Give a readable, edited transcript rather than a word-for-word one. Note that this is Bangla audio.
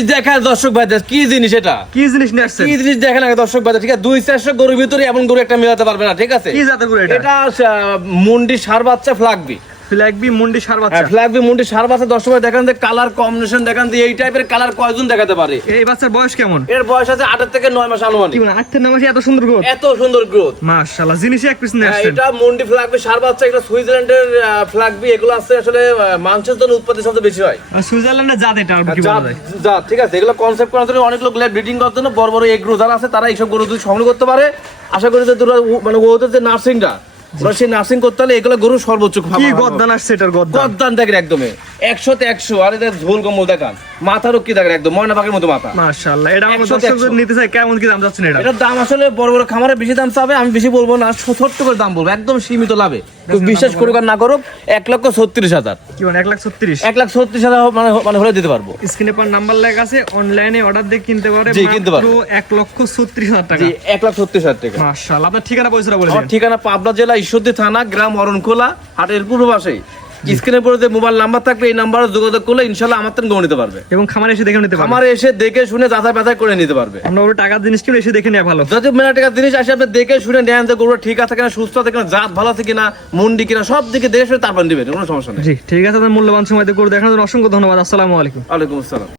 জিনিস দেখায় দর্শক ভাইদের, কি জিনিস এটা, কি জিনিস নিয়ে আসছেন? কি জিনিস দেখেন আগে দর্শক ভাইদের, ঠিক আছে? 200-400 গরুর ভিতরে এমন গরু একটা মেলাতে পারবে না, ঠিক আছে? কি জাতের গরু এটা? এটা মুন্ডি ষাঁড় বাচ্চা ফ্লাগবি। ফ্ল্যাগবি মুন্ডি ষাঁড় বাচ্চা। হ্যাঁ, ফ্লাগবি মুন্ডি ষাঁড় বাচ্চা। দর্শক ভাই দেখেন যে কালার কম্বিনেশন দেখেন যে এই টাইপের কালার কয়জন দেখাতে পারে। এই বাচ্চার বয়স কেমন? এর বয়স আছে 8 থেকে 9 মাস কি আনুমানিক। মানে 8 থেকে 9 মাসে এত সুন্দর গ্রোথ? এত সুন্দর গ্রোথ, মাশাআল্লাহ। জিনিসই এক পিস নিয়ে আসছেন। এটা মুন্ডি ফ্লাগবি ষাঁড় বাচ্চা। এটা সুইজারল্যান্ডের ফ্লাগবি। এগুলো আছে আসলে মাংসের জন্য উৎপাদন সবচেয়ে বেশি হয়। আর সুইজারল্যান্ডের জাত এটা, আর কি বলা যায়? জাত, ঠিক আছে? এগুলো কনসেপ্ট করার জন্য অনেক লোক ব্রিডিং করার জন্য বড় বড় এগ্রো যারা আছে তারা এইসব গরু যদি সংগ্রহ করতে পারে, আশা করি যে তোরা মানে ওদের যে নার্সিংটা, ওরা সেই নার্সিং করতে হলে এগুলো গরু সর্বোচ্চ কি গদ্দান আসছে এটার? গদ্দান দেখেন একদমই 100-তে 100। আর এদের ঝোল কম্বল দেখান, মাথারও কি দেখেন একদম ময়না পাখির মতো মাথা। মাশাআল্লাহ। এটা আমার 100 দর্শকদের নিতে চাই, কেমন কি দাম যাচ্ছে এটা? এটার দাম আসলে বড় বড় খামারে বেশি দাম চাবে, আমি বেশি বলবো না, ছোট্ট করে দাম বলবো, একদম সীমিত লাভে। তো বিশ্বাস করুক আর না করুক, 1,36,000। কি মানে 1,36,000? 1,36,000 মানে হলে দিতে পারবো। স্ক্রিনে পর নাম্বার লেখা আছে, অনলাইনে অর্ডার দিয়ে কিনতে পারে জি, কিনতে পারে। মাত্র 1,36,000 টাকা। জি, 1,36,000 টাকা। মাশাআল্লাহ। আপনার ঠিকানা পয়সাটা বলে আমার দিন। ঠিকানা পাবনা জেলা ঈশ্বরদী থানা, গ্রাম অরণখোলা, হাটের পূর্ব পাশে। স্ক্রিনে পড়ে যে মোবাইল নাম্বার থাকবে, এই নাম্বারে যোগাযোগ করলে ইনশাআল্লাহ আমার থেকে গরু নিতে পারবে। এবং খামারে এসে দেখে নিতে পারবে। আমার এসে দেখে শুনে যাচাই বাছাই করে নিতে পারবে। আমরা ওর টাকার জিনিস কিনে এসে দেখে নেওয়া ভালো। যদি মেলা টাকার জিনিস আসে আপনি দেখে শুনে নেন যে গরুটা ঠিক আছে কিনা, সুস্থ আছে কিনা, জাত ভালো আছে কিনা, মুন্ডি কিনা, সব দিকে দেখে শুনে তারপর নেবেন, কোনো সমস্যা নেই। জি ঠিক আছে, আপনার মূল্যবান সময় দিয়ে গরু দেখানোর জন্য অসংখ্য ধন্যবাদ। আসসালামু আলাইকুম। ওয়ালাইকুম আসসালাম।